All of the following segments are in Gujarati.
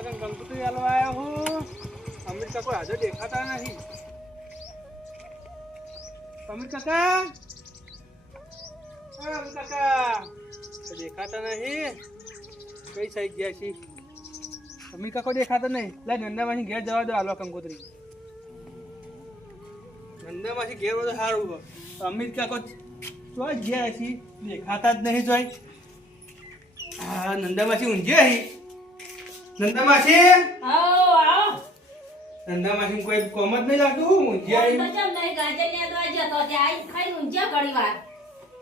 ચકન કંકુતરી હાલવા આવ્યા હું. અમીર કાકો હાજર દેખાતા નહીં. અમીર કાકા? અમીર કાકા. દેખાતા નહીં. કઈ થઈ ગયા છે અમિત કાકો દેખાતા નહીં. લે નંદામાંથી ઘેર જવા દો હાલવા કંકોત્રી. નંદામાંથી ઘેર બધું સારું અમિત કાકો જોઈ ગયા છે દેખાતા જ નહીં જોઈ. હા નંદામાંથી ઊંઘે અહીં છે? માસી આવો. આવો નંદામાંથી કોઈ કોમ જ નહીં લાગતું છે. તો ચમ નહીં ગાજર ને તો આજે તો ત્યાં આઈ ખાઈને ઊંઘ્યા ઘણી વાર.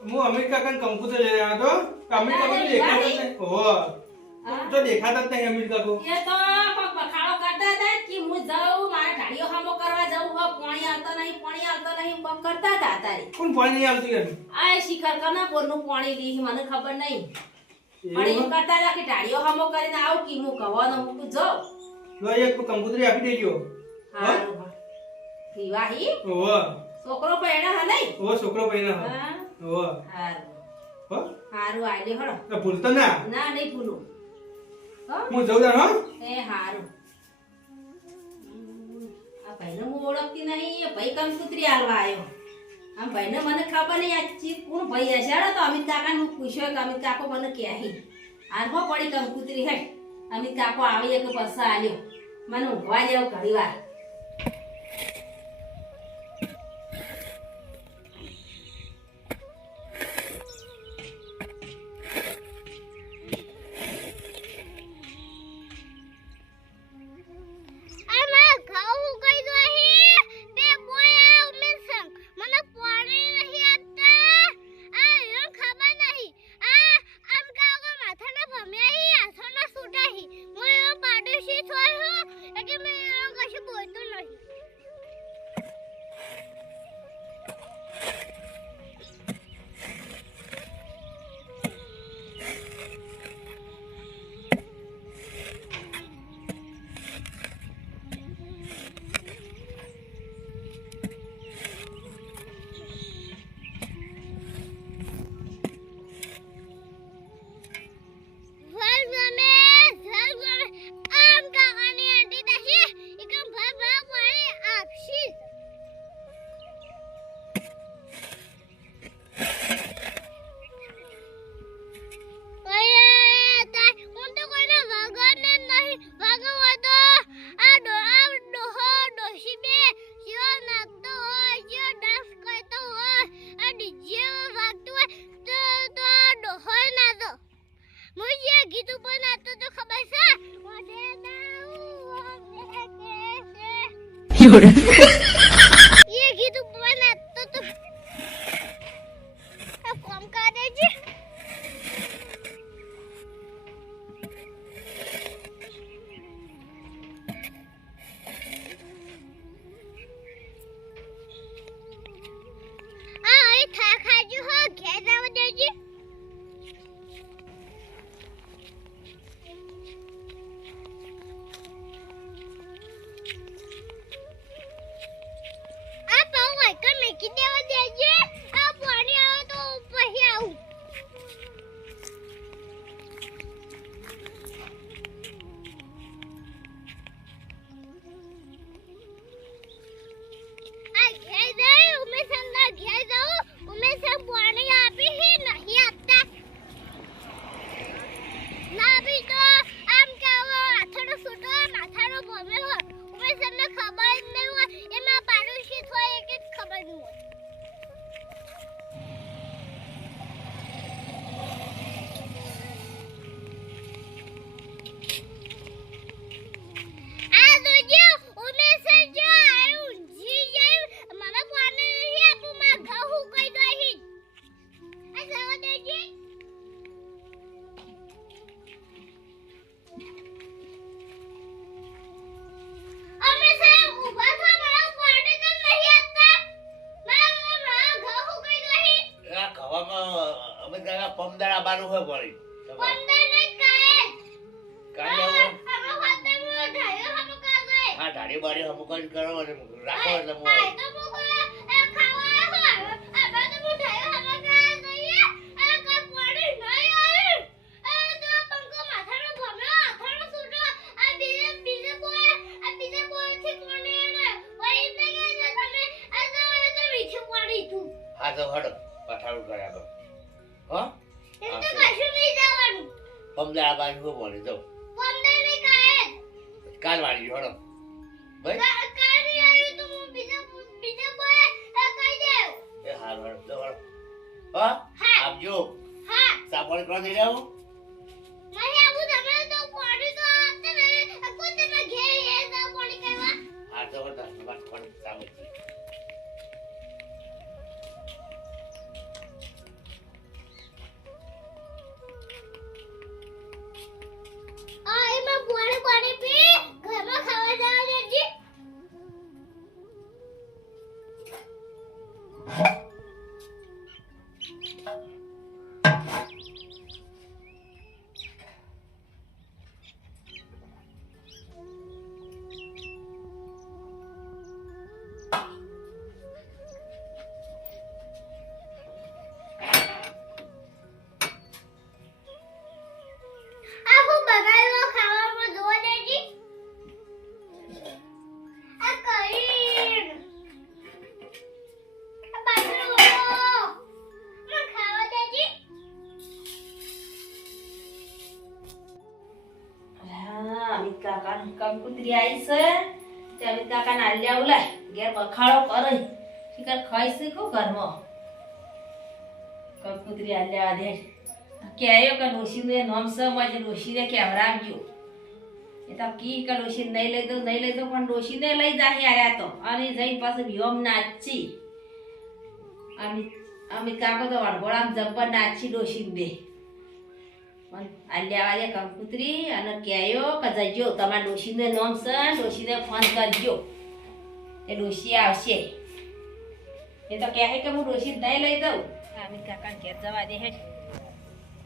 હું અમીર કાકાને કંકોત્રી લઈ આવ્યો હતો અમીર કાકો તો દેખાતા ઓહો. તો દેખાતા જ નહીં અમીર કાકો એ તો કોક બખાડો કરતા હતા કે હું જાઉં મારા ગાડીઓ હામો કરવા જાઉં હો પાણી આવતો નહીં પાણી આવતો નહીં કોક કરતા હતા તારી કોણ પાણી આવતી આવતું આ શિખર કના પોરનું પાણી લીધી મને ખબર નહીં. પણ એમ કરતા હતા ટાળીઓ હામો કરીને આવું કે હું કહેવાનો હું જો. લો એક કંકોત્રી આપી દેજો. હારું વિવાહી? ઓહો છોકરો પૈણા હા નહીં? ઓહો છોકરો ભાઈ હા. ઓહો હારું. હો. હારું આલે હળો. ના. ના નહીં ભૂલું. હો. જઉં તાર હો. એ હારું. આ ભાઈને હું ઓળખતી નહીં ભાઈ કંકુતરી હાલવા આવ્યો. ભાઈને મને ખબર નહીં આ ચીજ કોણ ભાઈ હશે. તો અમિત કાકાને હું પૂછ્યો કે અમિત કાકો મને કહી હાલમાં પડી કંકુતરી હે અમિત કાકો આવી કે પૈસા આલ્યો. મને ઊંઘવા જેવો ઘણી વાર મોઢે કે એક આવવાનું હોય વળી હા ઢાળી બાળી અમુક જ કરો અને રાખો એટલે હા. તો હડો પઠાણું કર્યા તો હો? તો જાઉં પંદર નહીં કાંઈ કાલ વાળી જોડો ભાઈ? કા- કાંઈ નહીં આવ્યું તો Huh? હા અમિત કુતરી આવી છે. તે અમિત કાકા ના આલ્યા ઉલાય. ઘેર બખાડો કરે. શિકાર ખાઈ શીખો ઘરમાં? કંકુતરી આલ્યા દે કહેયો કે ડોશીને નોમ છે માં ડોશીને કેવરાવજો એ તો કી કે ડોશી નહીં લઈ દઉં, નહીં લઈ દઉં, પણ ડોશીને લઈ જાહે આર્યા તો. અને જઈને પાછું વ્યોમ નાચી. અમિત અમિત કાકો તો વડગોળામાં જબ્બર નાચી ડોશી બે. પણ આલ્યા વાળે કંકુતરી અને કહેયો કે જજો તમારા ડોશીને નોમ છે ડોશીને ફોન કરજો. એ ડોશી આવશે. એ તો કહે કે હું ડોશી નહીં લઈ દઉં અમિત કાકા ઘેર જવા દે હે.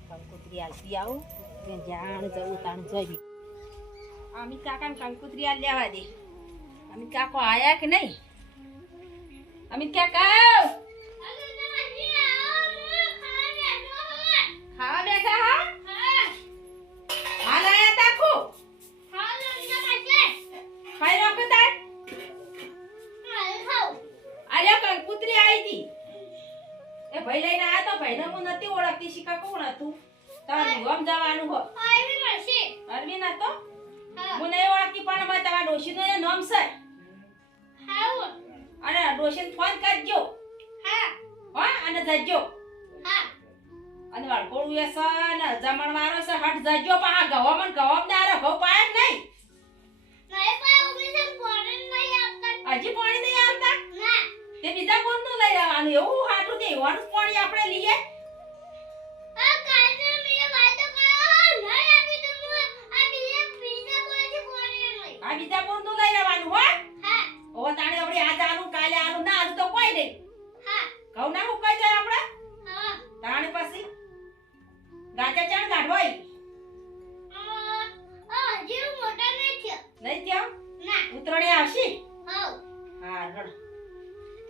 કંકુતરી આવતી આવું ને જાણ જવું તાણ જવી અમિત કાકાને કંકુતરી આલ લેવા દે. અમિત કાકો આયા કે નહીં? અમિત કાકા! ખાવા બેઠા ખાઈ રાખો તાર આલ્યા કંકુતરી આવી હતી એ ભાઈ લઈને આયા તો ભાઈને હું નથી ઓળખતી શીખા કોણ હતું? તારે વિવામ જવાનું હો. અરવિંદ હતો હું. નહીં ઓળખતી પણ મારે તમારા ડોશીનું એ નામ છે. અને ડોશીને ફોન કરજો. હા. અને જજો. અને વાળકોડું એ છે ને જમણ વાળો છે હટ જજો પણ આ ગવામણ ગવામ ને ઘઉં પાય નહીં. બીજા કોણનું લઈ આવવાનું? એવું હાટું નહીં એવાનું પાણી આપણે લઈએ? આ બીજા કોણનું લઈ? આવવાનું હો? હવે તાણે આપણે આજ આનું કાલે આનું ના આનું તો કોઈ નહીં. કહું ના મુકાઈ જાય આપણે? તાણે પછી ગાચા ચાણ કાઢવાય નહીં ત્યાં ઉતરણે આવશે? હા રડ.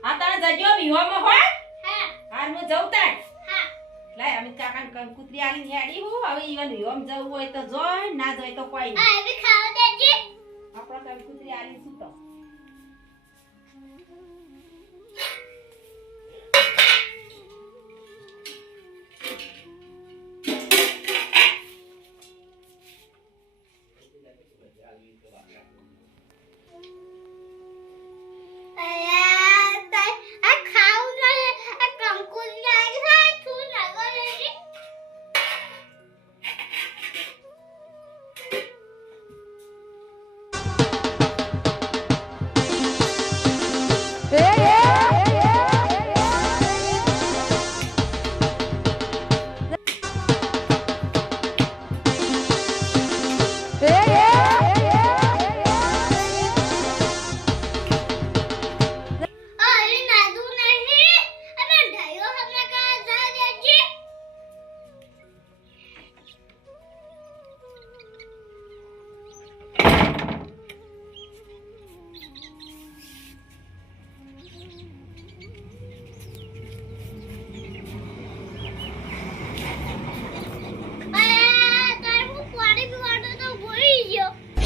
આ તાણે જજો વિવામાં હોય? હાર હું જઉં હા. લાય અમિત કાકા ને કુતરી આલી હેડી હું. હવે ઈવન વિવામ જવું હોય તો જોય ના જોય તો કોઈ નહીં. આપણો કુતરી આલી શું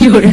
有人